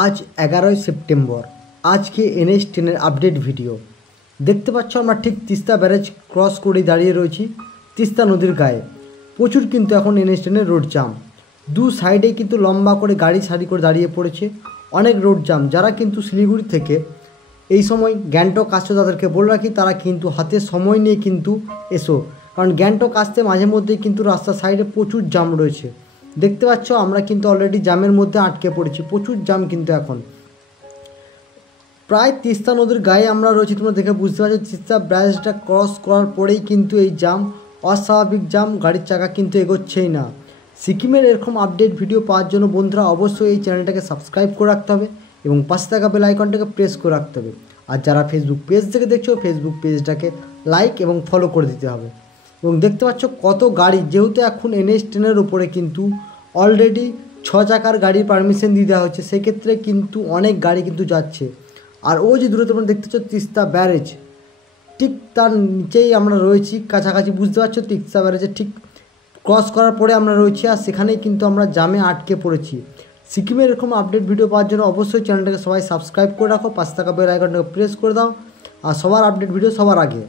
आज 11 সেপ্টেম্বর। আজকে NH 10 update video দেখতে পাচ্ছ। আমরা ঠিক তিস্তা ব্যারেজ ক্রস করে দাঁড়িয়ে রয়েছি তিস্তা নদীর গায়ে। প্রচুর কিন্তু এখন NH 10 রোড জাম, দু সাইডে কিন্তু লম্বা করে গাড়ি সারি করে দাঁড়িয়ে পড়েছে, অনেক রোড জাম। যারা কিন্তু শিলিগুড়ি থেকে এই সময় গ্যাংটক আসছে তাদেরকে বলে রাখি, তারা কিন্তু হাতে সময় নিয়ে কিন্তু এসো, কারণ গ্যাংটক আসতে মাঝে মধ্যেই কিন্তু রাস্তার সাইডে প্রচুর জাম রয়েছে। দেখতে পাচ্ছ আমরা কিন্তু অলরেডি জামের মধ্যে আটকে পড়েছি, প্রচুর জাম কিন্তু এখন প্রায় তিস্তা নদীর গায়ে আমরা রয়েছি। তোমরা দেখে বুঝতে পারছো তিস্তা ব্রিজটা ক্রস করার পরেই কিন্তু এই জাম, অস্বাভাবিক জাম, গাড়ির চাকা কিন্তু এগোচ্ছেই না। সিকিমের এরকম আপডেট ভিডিও পাওয়ার জন্য বন্ধুরা অবশ্যই এই চ্যানেলটাকে সাবস্ক্রাইব করে রাখতে হবে এবং পাশে থাকা বেল আইকনটাকে প্রেস করে রাখতে হবে। আর যারা ফেসবুক পেজ থেকে দেখছো ফেসবুক পেজটাকে লাইক এবং ফলো করে দিতে হবে। এবং দেখতে পাচ্ছ কত গাড়ি, যেহেতু এখন NH 10 উপরে কিন্তু অলরেডি 6 চাকার গাড়ির পারমিশন দিয়ে দেওয়া হচ্ছে, সেক্ষেত্রে কিন্তু অনেক গাড়ি কিন্তু যাচ্ছে। আর ওই যে দূরে তোমরা দেখতে পাচ্ছ তিস্তা ব্যারেজ, ঠিক তার নিচেই আমরা রয়েছি, কাছাকাছি বুঝতে পারছো। তিস্তা ব্যারেজের ঠিক ক্রস করার পরে আমরা রয়েছি, আর সেখানেই কিন্তু আমরা জামে আটকে পড়েছি। সিকিমের এরকম আপডেট ভিডিও পাওয়ার জন্য অবশ্যই চ্যানেলটাকে সবাই সাবস্ক্রাইব করে রাখো, পাশে থাকা বেল আইকনটাকে প্রেস করে দাও, আর সবার আপডেট ভিডিও সবার আগে।